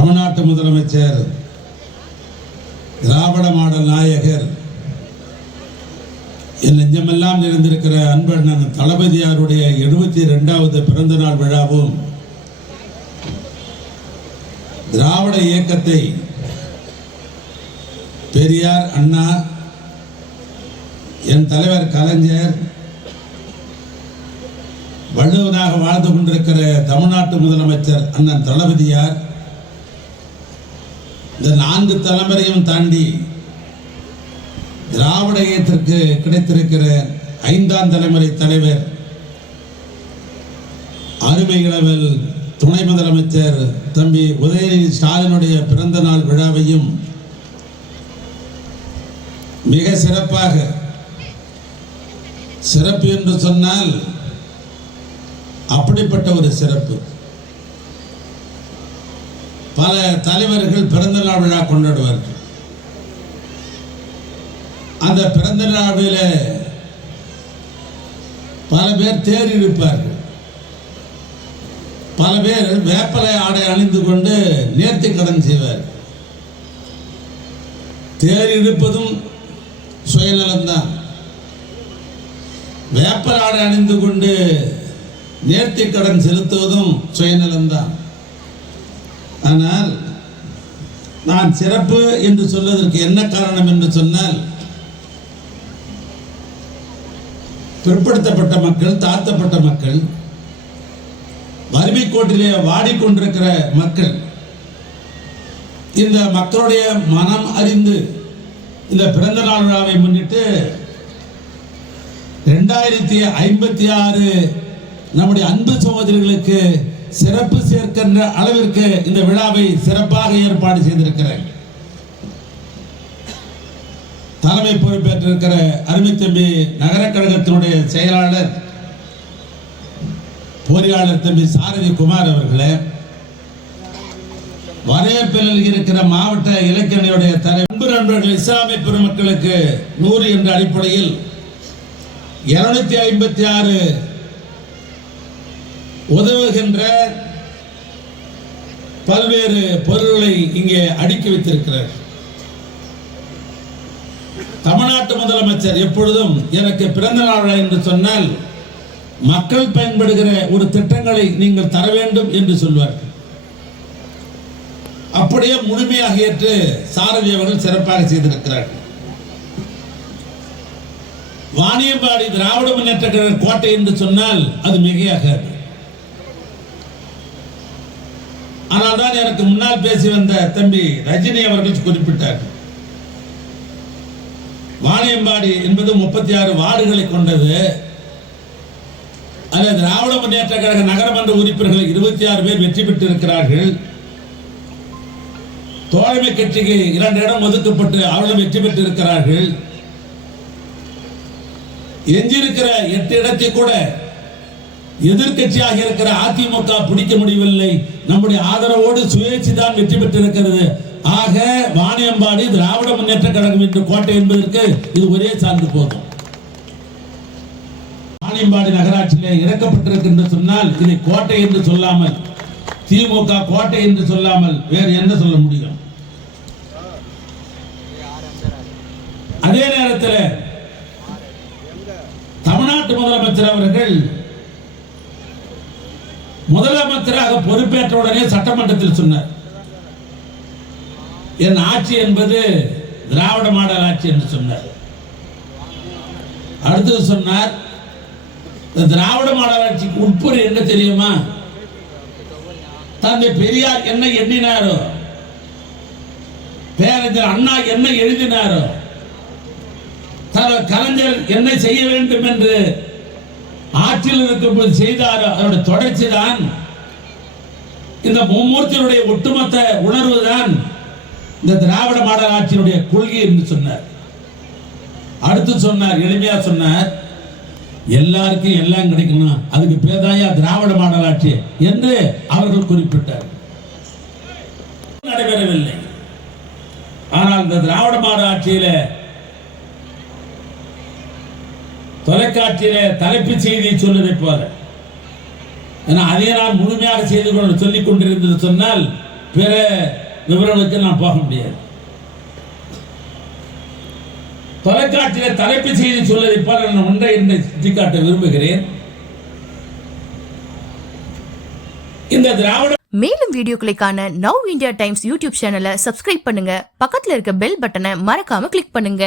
தமிழ்நாட்டு முதலமைச்சர் திராவிட மாடல் நாயகர் என் நெஞ்சமெல்லாம் நிறைந்திருக்கிற அன்பண்ணன் தளபதியாருடைய எழுபத்தி ரெண்டாவது பிறந்த நாள் விழாவும் திராவிட இயக்கத்தை பெரியார் அண்ணா என் தலைவர் கலைஞர் வள்ளுவனாக வாழ்ந்து கொண்டிருக்கிற தமிழ்நாட்டு முதலமைச்சர் அண்ணன் தளபதியார் இந்த நான்கு தலைமுறையும் தாண்டி திராவிட இயக்கத்திற்கு கிடைத்திருக்கிற ஐந்தாம் தலைமுறை தலைவர் அருமைகளவில் துணை முதலமைச்சர் தம்பி உதயநிதி ஸ்டாலினுடைய பிறந்த நாள் விழாவையும் மிக சிறப்பாக சிறப்பு என்று சொன்னால் அப்படிப்பட்ட ஒரு சிறப்பு. பல தலைவர்கள் பிறந்தநாள் விழா கொண்டாடுவார்கள். அந்த பிறந்த நாளில் பல பேர் தேர் இழுப்பார்கள் பல பேர் வேப்பலை ஆடை அணிந்து கொண்டு நேர்த்தி கடன் செய்வார் தேர் இழுப்பதும் சுயநலம்தான். வேப்பல் ஆடை அணிந்து கொண்டு நேர்த்தி கடன் செலுத்துவதும் சுயநலம்தான். ஆனால் நான் சிறப்பு என்று சொல்வதற்கு என்ன காரணம் என்று சொன்னால் பிற்படுத்தப்பட்ட மக்கள் தாழ்த்தப்பட்ட மக்கள் வறுமை கோட்டிலே வாடிக்கொண்டிருக்கிற மக்கள் இந்த மக்களுடைய மனம் அறிந்து இந்த பிறந்த நாள் விழாவை முன்னிட்டு ரெண்டாயிரத்தி ஐம்பத்தி ஆறு நம்முடைய அன்பு சகோதரிகளுக்கு சிறப்பு சேர்க்கின்ற அளவிற்கு இந்த விழாவை சிறப்பாக ஏற்பாடு செய்திருக்கிறேன். தலைமை பொறுப்பேற்றிருக்கிற அருமை தம்பி நகர கழகத்தினுடைய செயலாளர் பொறியாளர் தம்பி சாரதி குமார் அவர்களே வரவேற்பில் இருக்கிற மாவட்ட இலக்கியனுடைய தலைவர் நண்பர்கள் இஸ்லாமிய பெருமக்களுக்கு நூறு என்ற அடிப்படையில் இருநூத்தி ஐம்பத்தி ஆறு உதவுகின்ற பல்வேறு பொருள்களை இங்கே அடுக்கி வைத்திருக்கிறார். தமிழ்நாட்டு முதலமைச்சர் எப்பொழுதும் எனக்கு பிறந்த நாள் என்று சொன்னால் மக்கள் பயன்படுகிற ஒரு திட்டங்களை நீங்கள் தர வேண்டும் என்று சொல்வார். அப்படியே முழுமையாக ஏற்று சாரதி அவர்கள் சிறப்பாக செய்திருக்கிறார். வாணியம்பாடி திராவிட முன்னேற்ற கழக கோட்டை என்று சொன்னால் அது மிகையாகாது. ஆனால் தான் எனக்கு முன்னால் பேசி வந்த தம்பி ரஜினி அவர்கள் குறிப்பிட்டார். வாணியம்பாடி என்பது முப்பத்தி ஆறு வார்டுகளை கொண்டது. அதில் திராவிட முன்னேற்ற கழக நகரமன்ற உறுப்பினர்கள் இருபத்தி ஆறு பேர் வெற்றி பெற்று இருக்கிறார்கள் தோழமை கட்சிக்கு இரண்டு இடம் ஒதுக்கப்பட்டு அவர்களும் வெற்றி பெற்று இருக்கிறார்கள் எஞ்சிருக்கிற எட்டு இடத்தை கூட எதிர்க்கட்சியாக இருக்கிற அதிமுக பிடிக்க முடியவில்லை. நம்முடைய ஆதரவோடு சுயேட்சி தான் வெற்றி பெற்றிருக்கிறது. ஆக வாணியம்பாடி திராவிட முன்னேற்ற கழகம் என்று கோட்டை என்பதற்கு இது ஒரே சார்ந்து போதும். வாணியம்பாடி நகராட்சியிலே இறக்கப்பட்டிருக்கின்ற சொன்னால் இதை கோட்டை என்று சொல்லாமல் திமுக கோட்டை என்று சொல்லாமல் வேறு என்ன சொல்ல முடியும்? அதே நேரத்தில் தமிழ்நாட்டு முதலமைச்சர் அவர்கள் முதலமைச்சராக பொறுப்பேற்ற உடனே சட்டமன்றத்தில் சொன்னார். என் ஆட்சி என்பது திராவிட மாடல் ஆட்சி என்று சொன்னார். அடுத்தது சொன்னார் இந்த திராவிட மாடல் ஆட்சிக்கு உட்புற என்ன தெரியுமா? தந்தை பெரியார் என்ன எண்ணினாரோ பேரறிஞர் அண்ணா என்ன எழுதினாரோ தலைவர் கலைஞர் என்ன செய்ய வேண்டும் என்று ஆட்சியில் இருக்கும்போது செய்தாரோ அதனுடைய தொடர்ச்சி தான். இந்த மும்மூர்த்தியினுடைய ஒட்டுமொத்த உணர்வு தான் இந்த திராவிட மாடல் ஆட்சியினுடைய கொள்கை என்று சொன்னார். அடுத்து சொன்னார் எளிமையா சொன்னார் எல்லாருக்கும் எல்லாம் கிடைக்கணும் அதுக்கு பேதாயா திராவிட மாடல் ஆட்சி என்று அவர்கள் குறிப்பிட்டார். நடைபெறவில்லை. ஆனால் இந்த திராவிட மாடல் ஆட்சியில தொலைக்காட்சியில தலைப்பு செய்தி சொல்வதை போல. ஏன்னா அதை நான் முழுமையாக செய்து கொண்டு சொல்லிக் கொண்டிருந்தது சொன்னால் பிற விவரங்களுக்கு நான் போக முடியாது. தொலைக்காட்சியில தலைப்பு செய்தி சொல்வதை போல நான் ஒன்றை இரண்டை சுட்டிக்காட்ட விரும்புகிறேன். இந்த திராவிட மேலும் வீடியோக்களை காண நவ் இந்தியா டைம்ஸ் யூடியூப் சேனலை சப்ஸ்கிரைப் பண்ணுங்க. பக்கத்துல இருக்க பெல் பட்டனை மறக்காம கிளிக் பண்ணுங்க.